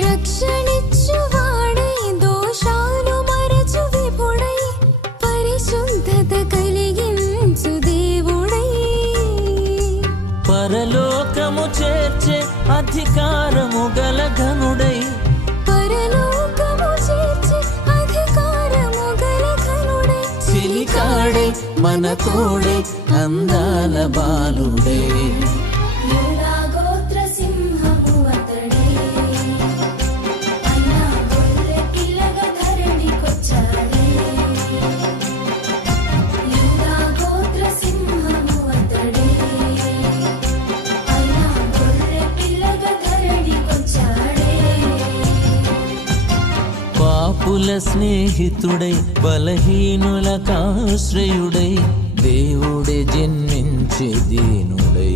రక్షణిచ్చువాడై దోషాలు మరచు విభుడై పరిశుద్ధత కలిగించు దేవుడై పరలోకము చేర్చే అధికారము గల ఘనుడై చిలికాడై మన తోడే అందాల బాలుడే పాపుల స్నేహితుడై బలహీనులకాశ్రయుడై దేవుడే జన్మించే దీనుడై